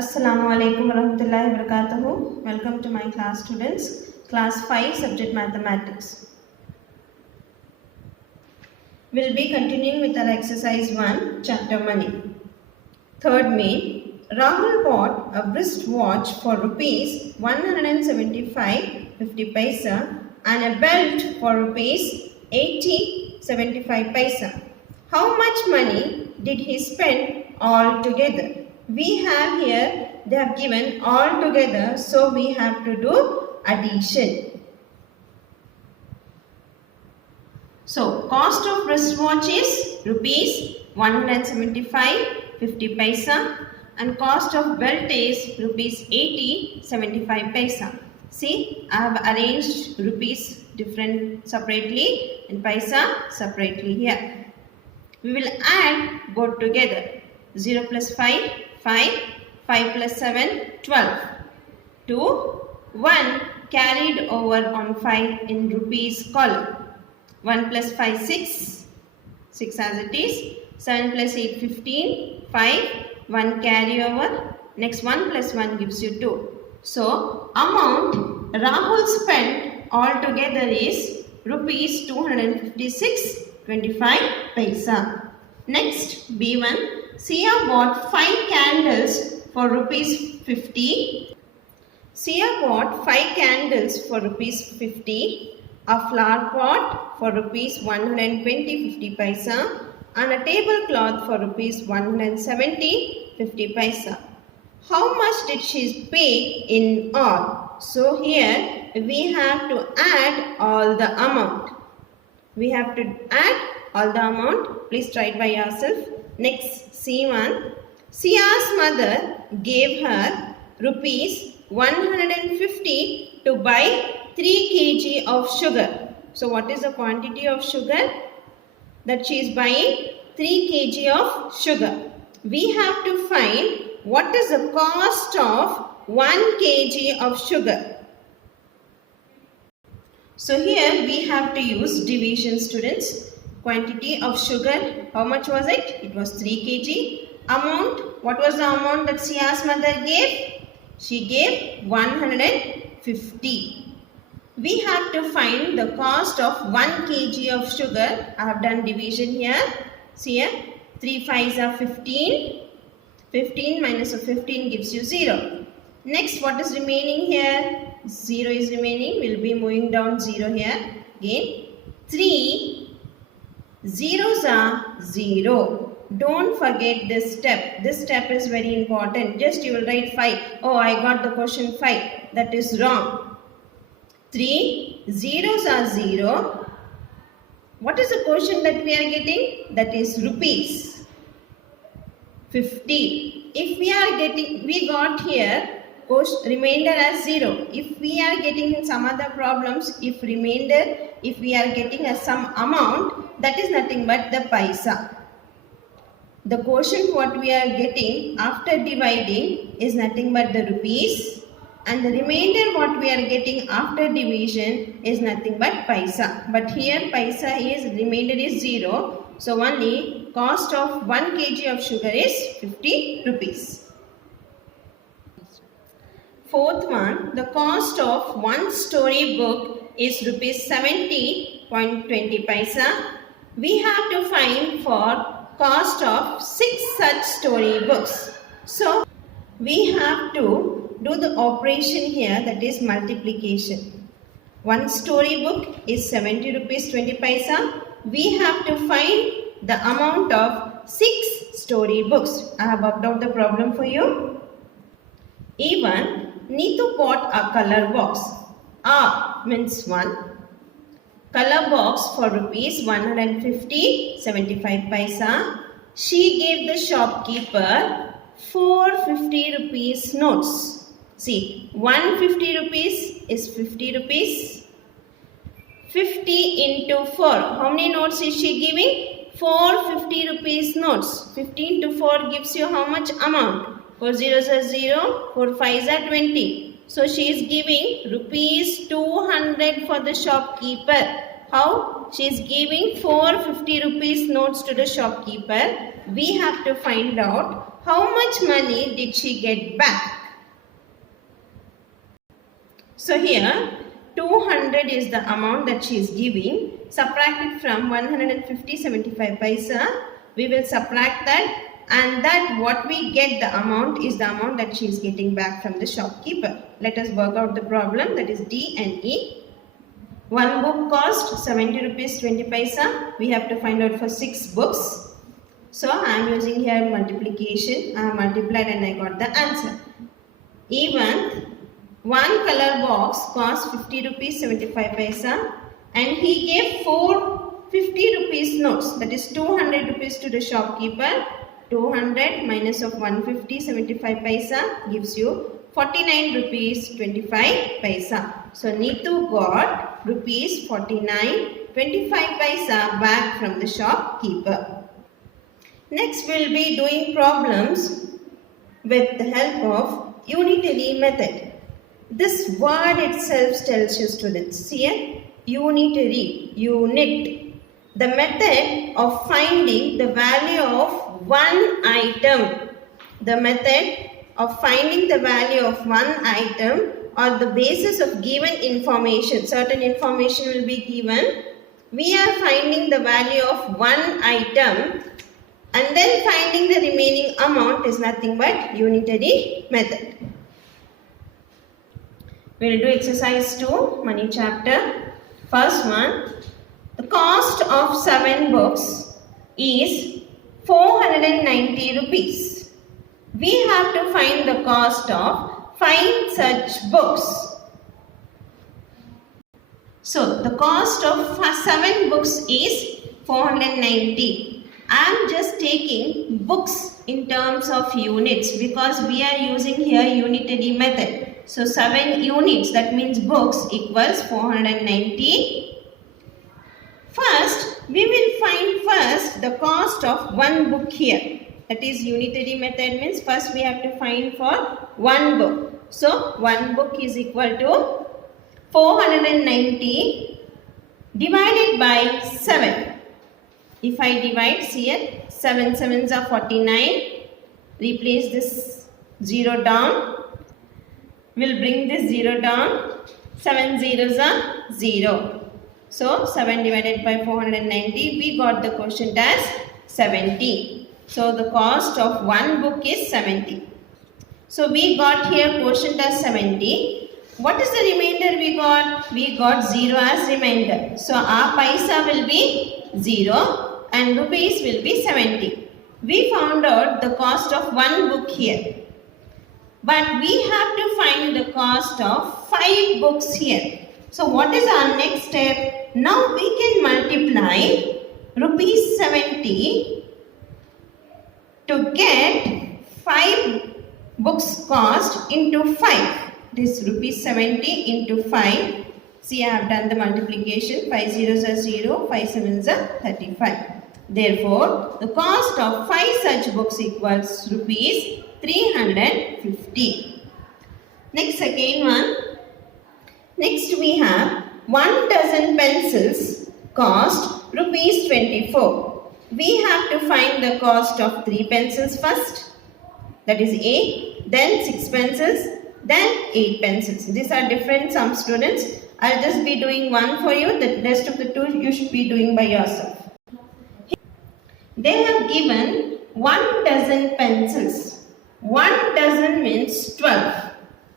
Assalamu alaikum warahmatullahi wabarakatuh. Welcome to my class students. Class 5 subject mathematics. We'll be continuing with our exercise 1 chapter money. Third main, Rahul bought a wristwatch for rupees 175.50 paisa and a belt for rupees 80.75 paisa. How much money did he spend all together? We have here, they have given all together, so we have to do addition. So, cost of wristwatch is rupees 175.50 paisa and cost of belt is rupees 80.75 paisa. See, I have arranged rupees different separately and paisa separately here. We will add both together. 0 plus 5, 5, 5 plus 7, 12. 2, 1 carried over on 5 in rupees column. 1 plus 5, 6, 6 as it is. 7 plus 8, 15, 5, 1 carry over. Next 1 plus 1 gives you 2. So, amount Rahul spent altogether is rupees 256.25 paisa. Next, B1. Sia bought 5 candles for rupees 50. Sia bought 5 candles for rupees 50, a flower pot for rupees 120.50 paisa and a tablecloth for rupees 170.50 paisa. How much did she pay in all? So here we have to add all the amount. We have to add all the amount. Please try it by yourself. Next, C1. Sia's mother gave her rupees 150 to buy 3 kg of sugar. So, what is the quantity of sugar that she is buying? 3 kg of sugar. We have to find what is the cost of 1 kg of sugar. So, here we have to use division, students. Quantity of sugar, how much was it? It was 3 kg. Amount, what was the amount that Sia's mother gave? She gave 150. We have to find the cost of 1 kg of sugar. I have done division here. See here, 3 5s are 15. 15 minus of 15 gives you 0. Next, what is remaining here? 0 is remaining. We will be moving down 0 here. Again, 3 zeros are 0. Don't forget this step. This step is very important. Just you will write 5. Oh, I got the question 5. That is wrong. 3 zeros are 0. What is the question that we are getting? That is rupees 50. If we are getting, we got here remainder as 0. If we are getting some other problems, if remainder, if we are getting some amount, that is nothing but the paisa. The quotient what we are getting after dividing is nothing but the rupees, and the remainder what we are getting after division is nothing but paisa. But here paisa is, remainder is 0. So only cost of 1 kg of sugar is 50 rupees. Fourth one, the cost of one story book is rupees 70.20 paisa. We have to find for cost of 6 such story books. So, we have to do the operation here, that is multiplication. One story book is 70 rupees 20 paisa. We have to find the amount of 6 story books. I have worked out the problem for you. Even Neetu bought a color box. A means 1. Color box for rupees 150.75 paisa. She gave the shopkeeper 450 rupees notes. See, 150 rupees is 50 rupees. 50 into 4. How many notes is she giving? 450 rupees notes. 50 into 4 gives you how much amount? 4 zeros are 0, 4 5s are 20. So she is giving rupees 200 for the shopkeeper. How? She is giving 450 rupees notes to the shopkeeper we have to find out how much money did she get back. So here 200 is the amount that she is giving. Subtracted from 150.75 paisa. We will subtract that, and that what we get the amount is the amount that she is getting back from the shopkeeper. Let us work out the problem, that is D and E. One book cost 70 rupees 20 paisa. We have to find out for 6 books. So I am using here multiplication. I have multiplied and I got the answer. Even one color box cost 50 rupees 75 paisa, and he gave 4 50 rupees notes, that is 200 rupees to the shopkeeper. 200 minus of 150 75 paisa gives you 49 rupees 25 paisa. So Neetu got rupees 49 25 paisa back from the shopkeeper. Next we will be doing problems with the help of unitary method. This word itself tells you students. See here, unitary, unit. The method of finding the value of one item. The method of finding the value of one item on the basis of given information. Certain information will be given. We are finding the value of one item, and then finding the remaining amount is nothing but unitary method. We will do exercise 2, money chapter. First one, the cost of 7 books is 490 rupees. We have to find the cost of 5 such books. So the cost of 7 books is 490. I am just taking books in terms of units because we are using here unitary method. So 7 units, that means books, equals 490. First, we will find first the cost of one book here. That is unitary method means first we have to find for one book. So one book is equal to 490 divided by 7. If I divide, see it, 7 sevens are 49. Replace this 0 down. We'll bring this 0 down. 7 zeros are 0. So 7 divided by 490, we got the quotient as 70. So the cost of one book is 70. So we got here quotient as 70. What is the remainder we got? We got 0 as remainder. So our paisa will be 0 and rupees will be 70. We found out the cost of one book here. But we have to find the cost of 5 books here. So what is our next step? Now we can multiply rupees 70 to get 5 books cost into 5. This rupees 70 into 5. See, I have done the multiplication. 5 zeros are 0, 5 sevens are 35. Therefore, the cost of 5 such books equals rupees 350. Next, second one. Next we have 1 dozen pencils cost rupees 24. We have to find the cost of 3 pencils first. That is A. Then 6 pencils. Then 8 pencils. These are different sum students. I'll just be doing one for you. The rest of the 2 you should be doing by yourself. They have given 1 dozen pencils. 1 dozen means 12.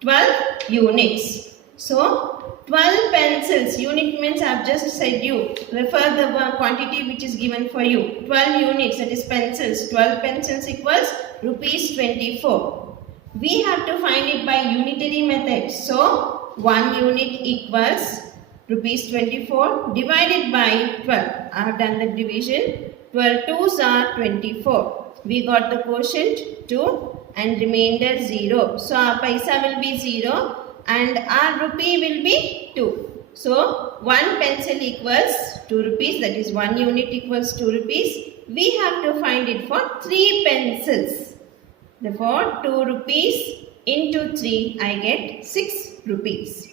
12 units. So 12 pencils. Unit means I have just said you. Refer the quantity which is given for you. 12 units, that is pencils. 12 pencils equals rupees 24. We have to find it by unitary method. So 1 unit equals rupees 24 divided by 12. I have done the division. 12 twos are 24. We got the quotient 2 and remainder 0. So our paisa will be 0 and our rupee will be 2. So 1 pencil equals 2 rupees, that is 1 unit equals 2 rupees. We have to find it for 3 pencils. Therefore 2 rupees into 3 I get 6 rupees.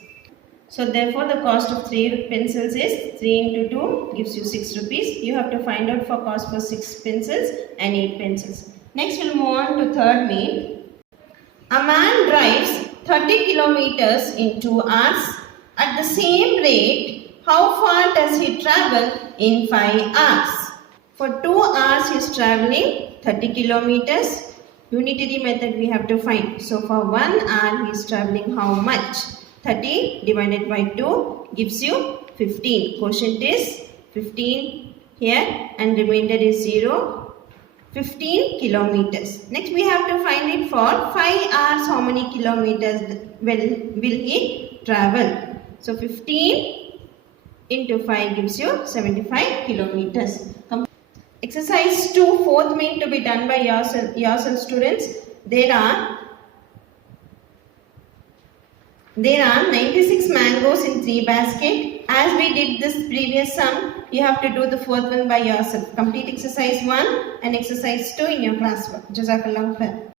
So therefore the cost of 3 pencils is 3 into 2 gives you 6 rupees. You have to find out for cost for 6 pencils and 8 pencils. Next we'll move on to third main. A man drives 30 kilometers in 2 hours. At the same rate, how far does he travel in 5 hours? For 2 hours he is traveling 30 kilometers. Unitary method we have to find. So for 1 hour he is traveling how much? 30 divided by 2 gives you 15. Quotient is 15 here and remainder is 0. 15 kilometers. Next we have to find it for 5 hours how many kilometers will he travel. So 15 into 5 gives you 75 kilometers. Exercise 2, fourth main to be done by yourself students. There are 96 mangoes in 3 baskets. As we did this previous sum, you have to do the fourth one by yourself. Complete exercise 1 and exercise 2 in your classwork. Jazakallah khair.